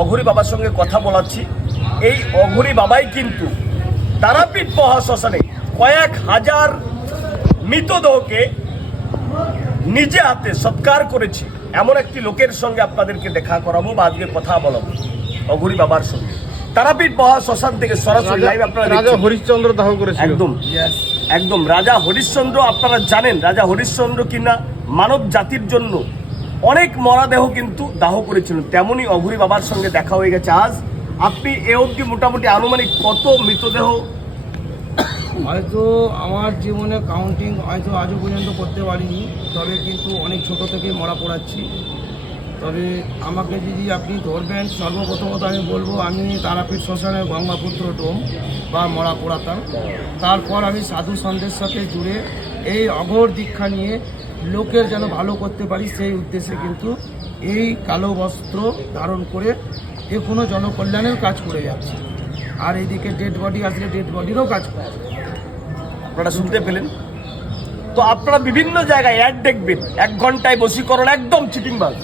অঘরী বাবার সঙ্গে কথা বলাচ্ছি। এই অঘরী বাবাই কিন্তু তারাপীঠ মহাশ্মশানে কয়েক হাজার মৃতদেহকে নিজে হাতে সৎকার করেছে। এমন একটি লোকের সঙ্গে আপনাদেরকে দেখা করাবো বা আজকে কথা বলাবো অঘরী বাবার সঙ্গে। তারাপীঠ মহাশ্মশান থেকে সরাসরি লাইভ আপনারা রাজা হরিশ্চন্দ্র দাহ করেছিল। একদম একদম রাজা হরিশ্চন্দ্র, আপনারা জানেন রাজা হরিশ্চন্দ্র কিনা মানব জাতির জন্য অনেক মরাদেহ কিন্তু দাহ করেছিলেন। তেমনি অঘরী বাবার সঙ্গে দেখা হয়ে গেছে আজ। আপনি এ অবধি মোটামুটি আনুমানিক কত মৃতদেহ? হয়তো আমার জীবনে কাউন্টিং হয়তো আজও পর্যন্ত করতে পারিনি, তবে কিন্তু অনেক ছোট থেকে মরা পড়াচ্ছি। তবে আমাকে যদি আপনি ধরবেন, সর্বপ্রথমত আমি বলবো আমি তারাপীঠ শ্মশানে গঙ্গাপুত্র ডোম বা মরা পোড়াতাম। তারপর আমি সাধু সন্তের সাথে জুড়ে এই অঘোর দীক্ষা নিয়ে লোকের যেন ভালো করতে পারি সেই উদ্দেশ্যে কিন্তু এই কালো বস্ত্র ধারণ করে এ কোনো জনকল্যাণের কাজ করে যাচ্ছে। আর এইদিকে ডেড বডি আসলে ডেড বডিরও কাজ করে। আপনারা শুনতে পেলেন তো? আপনারা বিভিন্ন জায়গায় অ্যাড দেখবেন 1 ঘন্টায় বশীকরণ, একদম চিটিংবাজ।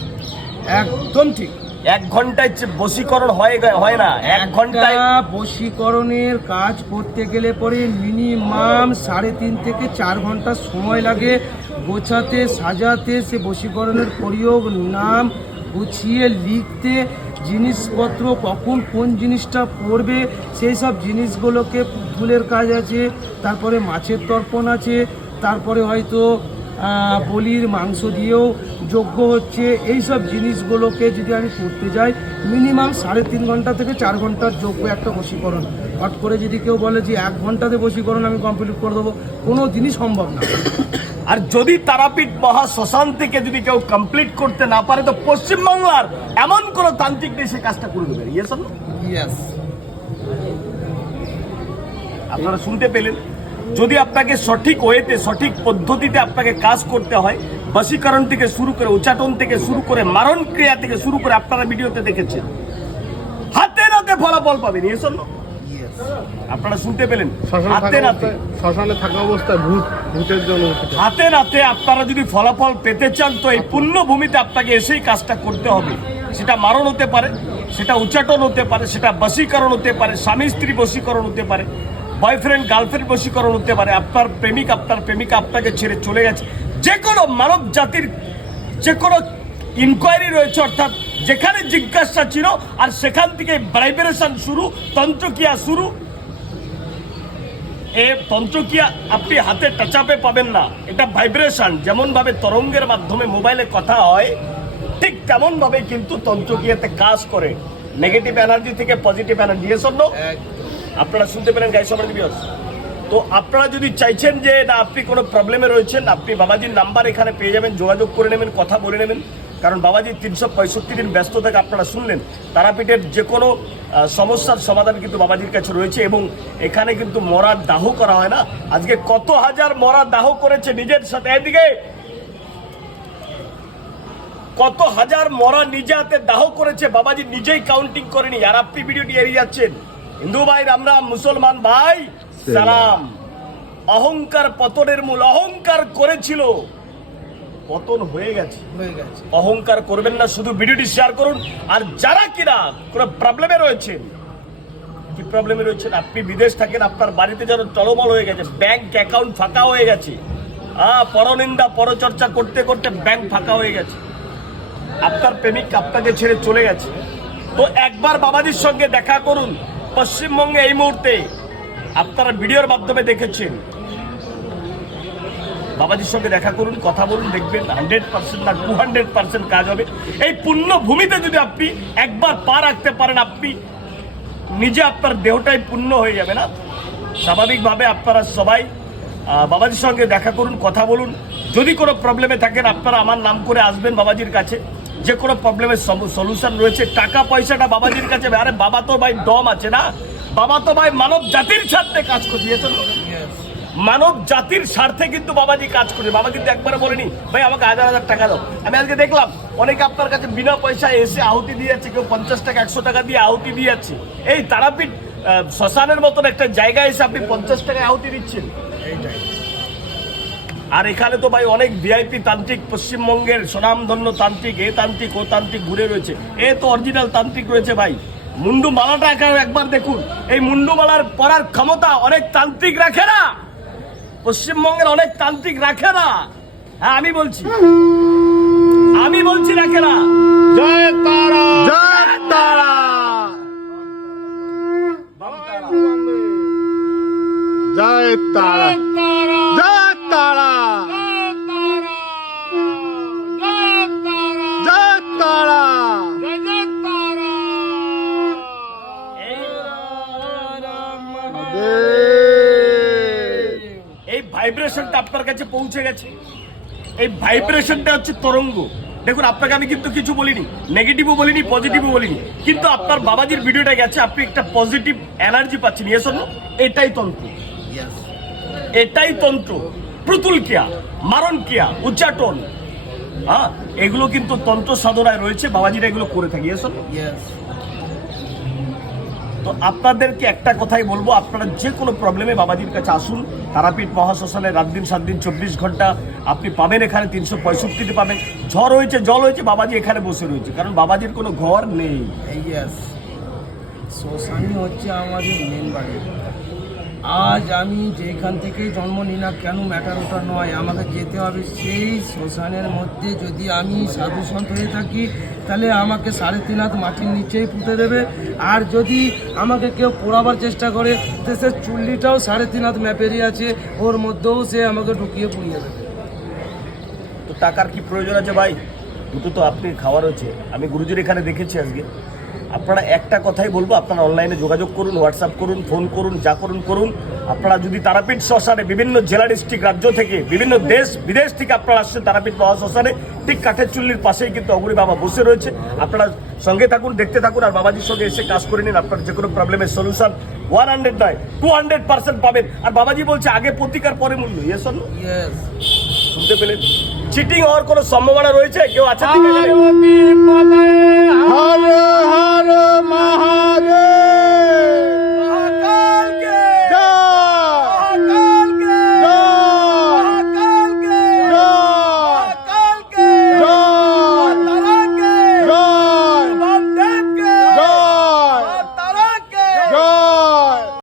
একদম ঠিক। 1 ঘন্টায় বশীকরণ হয় না, 1 ঘন্টায় বশীকরণের কাজ করতে গেলে পরে মিনিমাম 3.5 থেকে 4 ঘন্টা সময় লাগে গোছাতে, সাজাতে, সে বশীকরণের প্রয়োগ, নাম গুছিয়ে লিখতে, জিনিসপত্র কখন কোন জিনিসটা পড়বে সেই সব জিনিসগুলোকে ফুলের কাজ আছে, তারপরে মাছের তর্পণ আছে, তারপরে হয়তো বলির মাংস দিয়েও যজ্ঞ হচ্ছে। এই সব জিনিসগুলোকে যদি আমি করতে যাই মিনিমাম 3.5 ঘন্টা থেকে 4 ঘন্টার যজ্ঞ একটা বশীকরণ। হট করে যদি কেউ বলে যে 1 ঘন্টাতে বশীকরণ আমি কমপ্লিট করে দেবো, কোনো দিনই সম্ভব না। আর যদি তারাপীঠ মহাশ্মশান থেকে যদি কেউ কমপ্লিট করতে না পারে তো পশ্চিমবাংলার এমন কোন তান্ত্রিক নেই সে কাজটা করে দেবে। ইয়েস, আপনারা শুনতে পেলেন। যদি আপনাকে সঠিক ওয়েতে, সঠিক পদ্ধতিতে আপনাকে কাজ করতে হয়, বশীকরণ থেকে শুরু করে, উচ্চাটন থেকে শুরু করে, মারণ ক্রিয়া থেকে শুরু করে, আপনারা ভিডিওতে দেখেছেন হাতে নাতে ফলাফল পাবেন। আপনারা শুনতে পেলেন, হাতে নাতে শ্মশানে থাকা অবস্থায় ভূতের জন্য হাতে নাতে আপনারা যদি ফলাফল পেতে চান তো এই পুণ্যভূমিতে আপনাকে এসেই কাজটা করতে হবে। সেটা মারণ হতে পারে, সেটা উচ্চাটন হতে পারে, সেটা বশীকরণ হতে পারে, স্বামী স্ত্রী বশীকরণ হতে পারে, বয়ফ্রেন্ড গার্লফ্রেন্ড বশীকরণ হতে পারে, আপনার প্রেমিক আপনার প্রেমিকা আপনাকে ছেড়ে চলে গেছে, যে কোনো মানব জাতির যে কোনো ইনকোয়ারি রয়েছে, অর্থাৎ যেখানে জিজ্ঞাসা ছিল আর সেখান থেকে ভাইব্রেশন শুরু, তন্ত্রক্রিয়া শুরু। এ তন্ত্রক্রিয়া আপনি হাতে টাচ আপে পাবেন না, এটা ভাইব্রেশন। যেমন ভাবে তরঙ্গের মাধ্যমে মোবাইলে কথা হয়, ঠিক তেমন ভাবে কিন্তু তন্ত্রক্রিয়াতে কাজ করে, নেগেটিভ এনার্জি থেকে পজিটিভ এনার্জি। এসব আপনারা শুনতে পেলেন গাইস সমাজ ভিউয়ার্স। তো আপনারা যদি চাইছেন যে না আপনি কোনো প্রবলেমে রয়েছেন, আপনি বাবাজির নাম্বার এখানে পেয়ে যাবেন, যোগাযোগ করে নেবেন, কথা বলে নেবেন। কারণ বাবাজি 365 দিন ব্যস্ত থাকে। আপনারা শুনলেন তারাপীঠের যে কোনো সমস্যার সমাধান কিন্তু বাবাজির কাছে রয়েছে এবং এখানে কিন্তু মরার দাহ করা হয় না। আজকে কত হাজার মরা দাহ করেছে নিজের সাথে, এদিকে কত হাজার মরা নিজে হাতে দাহ করেছে, বাবাজি নিজেই কাউন্টিং করেনি। আর আপনি ভিডিওটি এড়িয়ে যাচ্ছেন। হিন্দু ভাই রাম রাম, মুসলমান ভাই সালাম। অহংকার পতনের মূল। অহংকার করেছিল, পতন হয়ে গেছে। অহংকার করবেন না, শুধু ভিডিওটি শেয়ার করুন। আর যারা কিনা কোনো প্রবলেমে রয়েছেন, কি প্রবলেমে রয়েছেন, আপনি বিদেশ থাকেন, আপনার বাড়িতে যেন টলমল হয়ে গেছে, ব্যাংক অ্যাকাউন্ট ফাঁকা হয়ে গেছে, পরনিন্দা পরচর্চা করতে করতে ব্যাংক ফাঁকা হয়ে গেছে, আপনার প্রেমিক আপনাকে ছেড়ে চলে গেছে, তো একবার বাবাজির সঙ্গে দেখা করুন। পশ্চিমবঙ্গে এই মুহূর্তে আপনারা ভিডিওর মাধ্যমে দেখেছেন, বাবাজির সঙ্গে দেখা করুন, কথা বলুন, দেখবেন 100% না 200% কাজ হবে। এই পুণ্য ভূমিতে যদি আপনি একবার পা রাখতে পারেন, আপনি নিজে আপনার দেহটাই পুণ্য হয়ে যাবে না। স্বাভাবিকভাবে আপনারা সবাই বাবাজির সঙ্গে দেখা করুন, কথা বলুন। যদি কোনো প্রবলেমে থাকেন আপনারা আমার নাম করে আসবেন বাবাজির কাছে। যে কোনো প্রবলেমের সলিউশন রয়েছে। টাকা পয়সাটা বাবাজির কাছে, আরে বাবা তো ভাই দম আছে না, বাবা তো ভাই মানব জাতির স্বার্থে কাজ করছে। মানব জাতির স্বার্থে কিন্তু বাবাজি কাজ করে। বাবা কিন্তু একবারে বলেনি ভাই আমাকে 1000 টাকা দাও। আমি আজকে দেখলাম অনেকে আপনার কাছে বিনা পয়সা এসে আহুতি দিয়ে যাচ্ছে, কেউ 50 টাকা 100 টাকা দিয়ে আহুতি দিয়ে যাচ্ছে। এই তারাপীঠ শ্মশানের মতন একটা জায়গায় এসে আপনি 50 টাকায় আহুতি দিচ্ছেন, আর এখানে তো ভাই অনেক ভিআইপি তান্ত্রিক, পশ্চিমবঙ্গের স্বনামধন্য তান্ত্রিক, এ তান্ত্রিক ও তান্ত্রিক ঘুরে রয়েছে। এ তো অরিজিনাল তান্ত্রিক রয়েছে ভাই। মুন্ডু মালাটা একবার দেখুন, এই মুন্ডু মালার পরার ক্ষমতা অনেক তান্ত্রিক রাখে না, পশ্চিমবঙ্গের অনেক তান্ত্রিক রাখে না। হ্যাঁ আমি বলছি রাখে না। জয় তারা, জয় তারা, জয় তারা, জয় তারা, জয় তারা। এই ভাইব্রেশনটা আপনার কাছে পৌঁছে গেছে। এই ভাইব্রেশনটা হচ্ছে তরঙ্গ। দেখুন আপনাকে আমি কিন্তু কিছু বলিনি, নেগেটিভও বলিনি, পজিটিভও বলিনি, কিন্তু আপনার বাবাজির ভিডিওটা গেছে, আপনি একটা পজিটিভ এনার্জি পাচ্ছেন। Yes or no? এটাই তন্ত্র, এটাই তন্ত্র। প্রতুল কিয়া, মারণ কিয়া, উচ্চাটন, হ্যাঁ এগুলো কিন্তু তন্ত্র সাধনায় রয়েছে, বাবাজিরা এগুলো করে থাকে। Yes or no? তো আপনাদেরকে একটা কথাই বলবো, আপনারা যে কোনো প্রবলেমে বাবাজির কাছে আসুন। তারাপীঠ মহাশ্মশানে রাত দিন 7 দিন 24 ঘন্টা আপনি পাবেন। এখানে 365 পাবেন। ঝড় হয়েছে, জল হয়েছে, বাবাজি এখানে বসে রয়েছে, কারণ বাবাজির কোনো ঘর নেই। শ্মশানই হচ্ছে আমাদের মেন বাড়ি। আজ আমি যেখান থেকে জন্ম নিই না কেন ম্যাটার ওটা নয়, আমাকে যেতে হবে সেই শ্মশানের মধ্যে। যদি আমি সাধু সন্ত হয়ে থাকি তাহলে আমাকে 3.5 হাত মাটির নিচেই পুঁতে দেবে। আর যদি আমাকে কেউ পোড়াবার চেষ্টা করে তো সে চুল্লিটাও 3.5 হাত ম্যাপেরই আছে, ওর মধ্যেও সে আমাকে ঢুকিয়ে পুড়িয়ে দেবে। তো টাকার কি প্রয়োজন আছে ভাই? দুটো তো আপনি খাওয়ার হচ্ছে। আমি গুরুজির এখানে দেখেছি আজকে। আপনারা একটা কথাই বলবো, আপনারা অনলাইনে যোগাযোগ করুন, হোয়াটসঅ্যাপ করুন, ফোন করুন, যা করুন। আপনারা যদি তারাপীঠ শ্মশানে বিভিন্ন জেলা, ডিস্ট্রিক্ট, রাজ্য থেকে, বিভিন্ন দেশ বিদেশ থেকে আপনারা আসছেন তারাপীঠ মহাশ্মশানে, ঠিক কাঠের চুল্লির পাশেই কিন্তু অগুরি বাবা বসে রয়েছে। আপনারা সঙ্গে থাকুন, দেখতে থাকুন, আর বাবাজির সঙ্গে এসে কাজ করে নিন। আপনার যে কোনো প্রবলেমের সলিউশন 100 নয় 200% পাবেন। আর বাবাজি বলছে আগে প্রতিকার পরে মূল্য। Yes or no? শুনতে পেলেন? চিটিং হওয়ার কোনো সম্ভাবনা রয়েছে? কেউ আছে? হর হর মহা